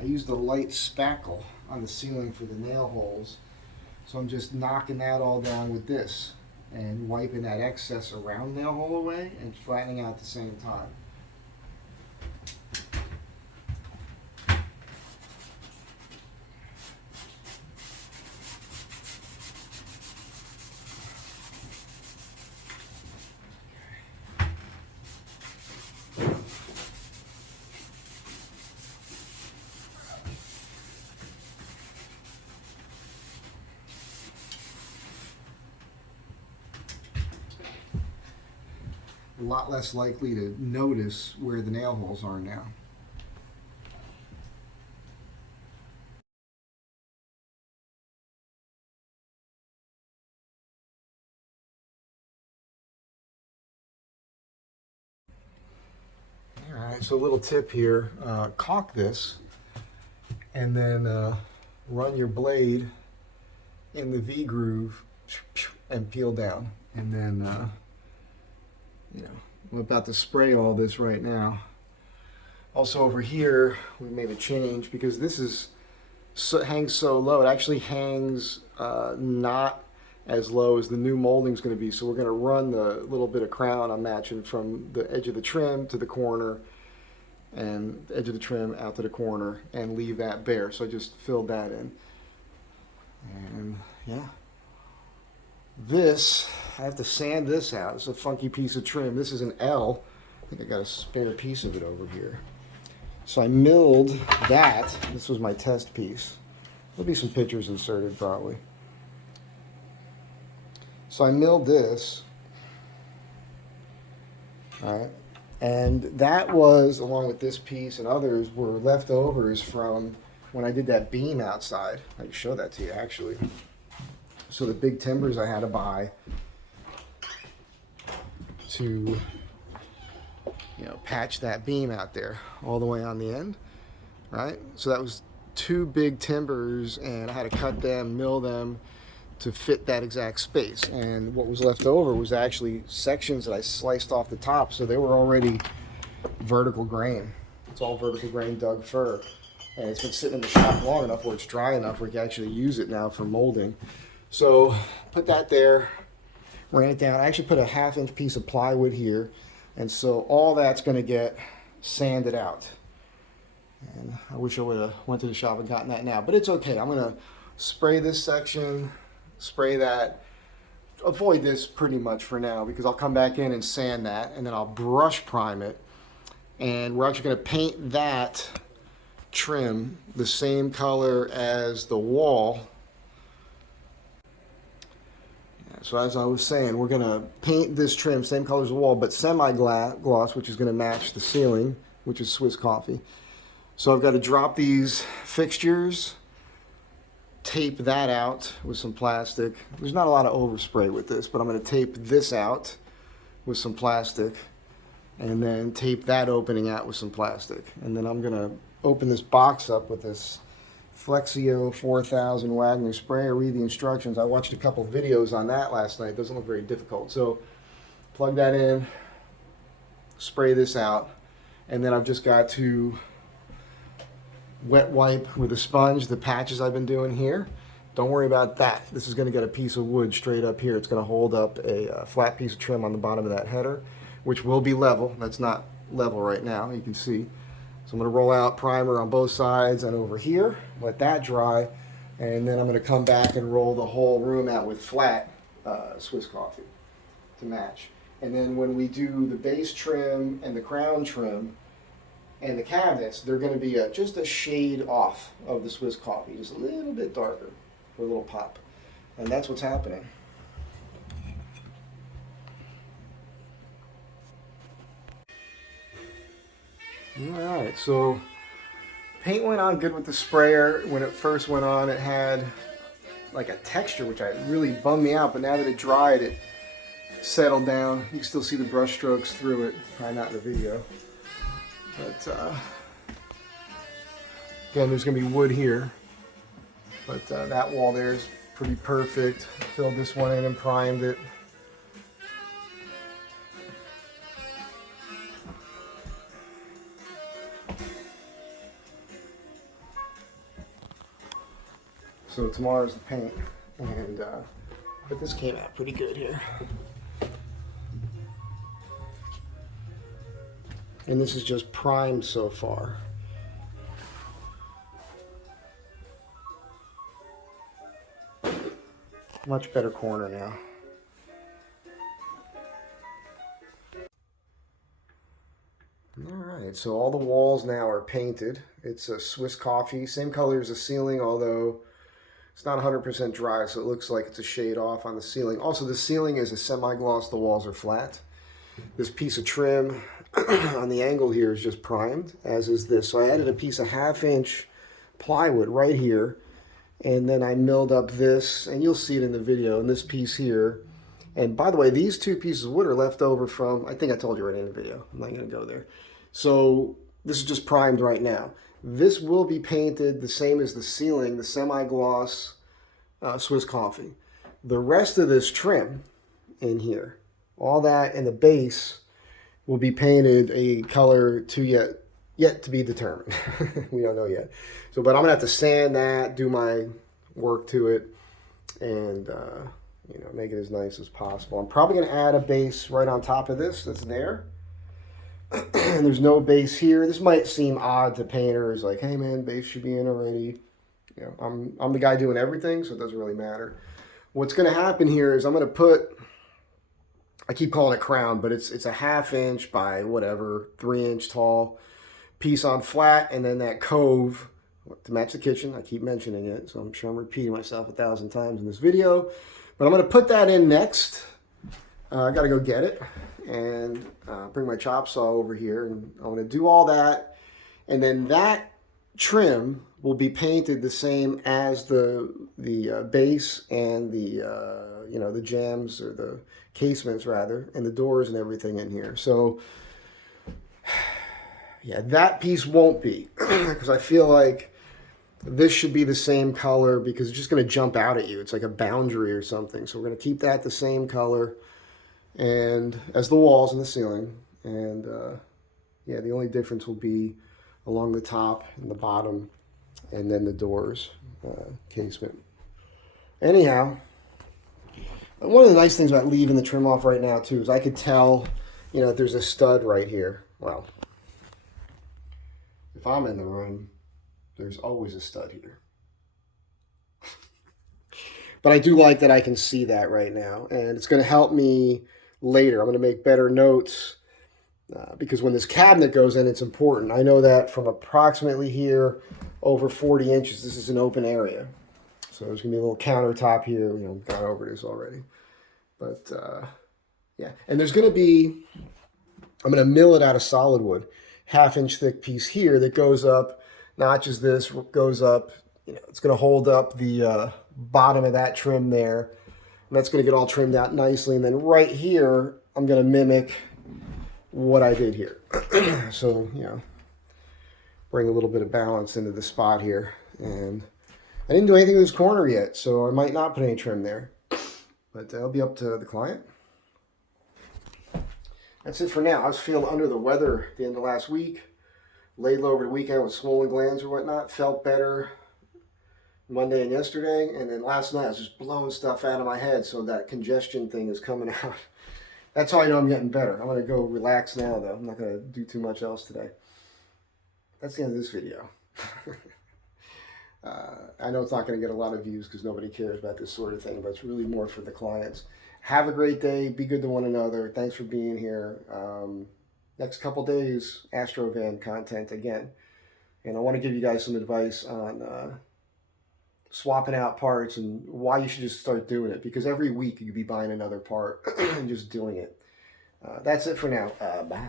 I used a light spackle on the ceiling for the nail holes. So I'm just knocking that all down with this and wiping that excess around nail hole away and flattening out at the same time. A lot less likely to notice where the nail holes are now. All right, so a little tip here, caulk this and then run your blade in the V groove and peel down. And then, I'm about to spray all this right now. Also over here, we made a change because this hangs so low. It actually hangs not as low as the new molding is going to be. So we're going to run the little bit of crown I'm matching from the edge of the trim to the corner and the edge of the trim out to the corner and leave that bare. So I just filled that in. And yeah. This, I have to sand this out. It's a funky piece of trim. This is an L. I think I got a spare piece of it over here. So I milled that. This was my test piece. There'll be some pictures inserted probably. So I milled this. All right. And that was, along with this piece and others, were leftovers from when I did that beam outside. I can show that to you actually. So the big timbers I had to buy to, patch that beam out there all the way on the end, right? So that was 2 big timbers, and I had to cut them, mill them to fit that exact space. And what was left over was actually sections that I sliced off the top, so they were already vertical grain. It's all vertical grain Doug fir, and it's been sitting in the shop long enough where it's dry enough where you can actually use it now for molding. So put that there, ran it down. I actually put a 1/2-inch piece of plywood here, and so all that's going to get sanded out. And I wish I would have went to the shop and gotten that now, but it's okay. I'm going to spray this section, spray that, avoid this pretty much for now because I'll come back in and sand that, and then I'll brush prime it, and we're actually going to paint that trim the same color as the wall. So as I was saying, we're going to paint this trim same color as the wall, but semi-gloss, which is going to match the ceiling, which is Swiss coffee. So I've got to drop these fixtures, tape that out with some plastic. There's not a lot of overspray with this, but I'm going to tape this out with some plastic and then tape that opening out with some plastic. And then I'm going to open this box up with this Flexio 4000 Wagner sprayer. Read the instructions. I watched a couple videos on that last night. It doesn't look very difficult. So plug that in, spray this out, and then I've just got to wet wipe with a sponge the patches I've been doing here. Don't worry about that. This is going to get a piece of wood straight up here. It's going to hold up a flat piece of trim on the bottom of that header, which will be level. That's not level right now, you can see. So I'm going to roll out primer on both sides and over here, let that dry, and then I'm going to come back and roll the whole room out with flat Swiss coffee to match. And then when we do the base trim and the crown trim and the cabinets, they're going to be just a shade off of the Swiss coffee, just a little bit darker for a little pop. And that's what's happening. Alright, so paint went on good with the sprayer. When it first went on, it had like a texture which really bummed me out, but now that it dried, it settled down. You can still see the brush strokes through it, probably not in the video. But again, there's going to be wood here, but that wall there is pretty perfect. Filled this one in and primed it. So tomorrow's the paint, and but this came out pretty good here. And this is just primed so far. Much better corner now. Alright, so all the walls now are painted. It's a Swiss coffee, same color as the ceiling, although it's not 100% dry, so it looks like it's a shade off on the ceiling. Also, the ceiling is a semi-gloss, the walls are flat. This piece of trim on the angle here is just primed, as is this. So I added a piece of 1/2 inch plywood right here, and then I milled up this, and you'll see it in the video, and this piece here. And by the way, these two pieces of wood are left over from, I think I told you right in the video, I'm not gonna go there. So this is just primed right now. This will be painted the same as the ceiling, the semi-gloss Swiss coffee. The rest of this trim in here, all that and the base will be painted a color yet to be determined. We don't know yet. So, but I'm gonna have to sand that, do my work to it, and you know, make it as nice as possible. I'm probably gonna add a base right on top of this that's there. And there's no base here. This might seem odd to painters, like, hey man, base should be in already. You know, I'm the guy doing everything, so it doesn't really matter. What's gonna happen here is I'm gonna put, I keep calling it crown, but it's a 1/2 inch by whatever, 3 inch tall piece on flat, and then that cove to match the kitchen. I keep mentioning it, so I'm sure I'm repeating myself 1,000 times in this video. But I'm gonna put that in next. I gotta go get it and bring my chop saw over here, and I'm gonna do all that, and then that trim will be painted the same as the base and the you know, the jambs, or the casements rather, and the doors and everything in here. So yeah, that piece won't be, because I feel like this should be the same color, because it's just going to jump out at you. It's like a boundary or something. So we're going to keep that the same color and as the walls and the ceiling. And yeah, the only difference will be along the top and the bottom, and then the doors, casement. Anyhow, one of the nice things about leaving the trim off right now too is I could tell, you know, if there's a stud right here. Well, if I'm in the room, there's always a stud here. But I do like that I can see that right now, and it's going to help me later. I'm going to make better notes because when this cabinet goes in, it's important. I know that from approximately here over 40 inches, this is an open area. So there's going to be a little countertop here. You know, we've gone over this already. But yeah, and there's going to be, I'm going to mill it out of solid wood, 1/2 inch thick piece here that goes up, not just this, goes up, you know, it's going to hold up the bottom of that trim there. And that's going to get all trimmed out nicely. And then right here, I'm going to mimic what I did here. So, you know, bring a little bit of balance into the spot here. And I didn't do anything in this corner yet, so I might not put any trim there. But that'll be up to the client. That's it for now. I was feeling under the weather at the end of last week. Laid low over the weekend with swollen glands or whatnot. Felt better Monday and yesterday. And then last night I was just blowing stuff out of my head, so that congestion thing is coming out. That's how I know I'm getting better. I'm going to go relax now, though. I'm not going to do too much else today. That's the end of this video. I know it's not going to get a lot of views because nobody cares about this sort of thing, but it's really more for the clients. Have a great day. Be good to one another. Thanks for being here. Next couple days, Astrovan content again. And I want to give you guys some advice on swapping out parts and why you should just start doing it, because every week you could be buying another part and just doing it. That's it for now. Bye.